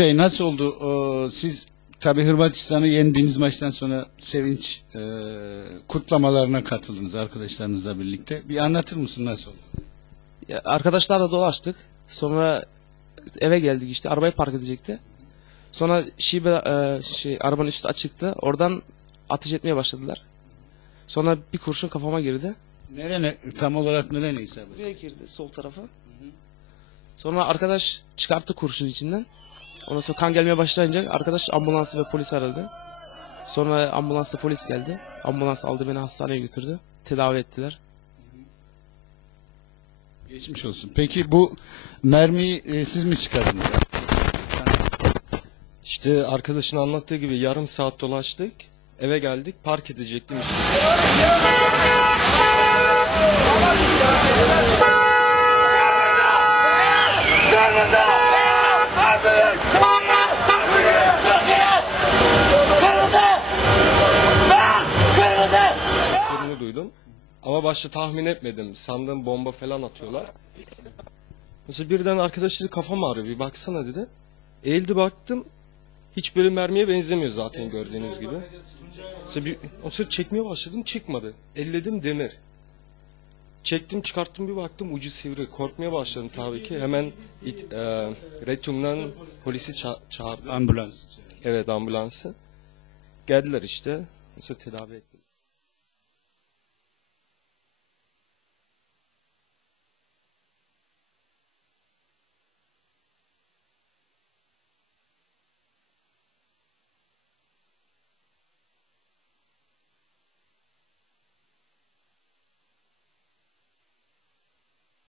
Bey nasıl oldu? Ee, siz tabii Hırvatistan'ı yendiğiniz maçtan sonra sevinç e, kutlamalarına katıldınız arkadaşlarınızla birlikte. Bir anlatır mısın nasıl oldu? Ya, arkadaşlarla dolaştık. Sonra eve geldik işte. Arabayı park edecekti. Sonra şibe e, şey arabanın üstü açıktı. Oradan ateş etmeye başladılar. Sonra bir kurşun kafama girdi. Nerene, tam olarak nerene isabet? Buraya girdi sol tarafa. Sonra arkadaş çıkarttı kurşun içinden. Ondan sonra kan gelmeye başlayınca arkadaş ambulansı ve polis aradı. Sonra ambulansla polis geldi. Ambulans aldı beni hastaneye götürdü. Tedavi ettiler. Geçmiş olsun. Peki bu mermiyi e, siz mi çıkardınız? İşte arkadaşın anlattığı gibi yarım saat dolaştık. Eve geldik park edecektim işte. Ama başta tahmin etmedim. Sandım bomba falan atıyorlar. Mesela birden arkadaşları kafam ağrıyor bir baksana dedi. Eğildi baktım. Hiç böyle mermiye benzemiyor zaten gördüğünüz gibi. Mesela bir, o sırada çekmeye başladım çıkmadı. Elledim demir. Çektim çıkarttım bir baktım ucu sivri. Korkmaya başladım tabii ki. Hemen it, e, Retum'dan polisi ça- çağırdım. Ambulans. Evet ambulansı. Geldiler işte. Mesela tedavi ettim.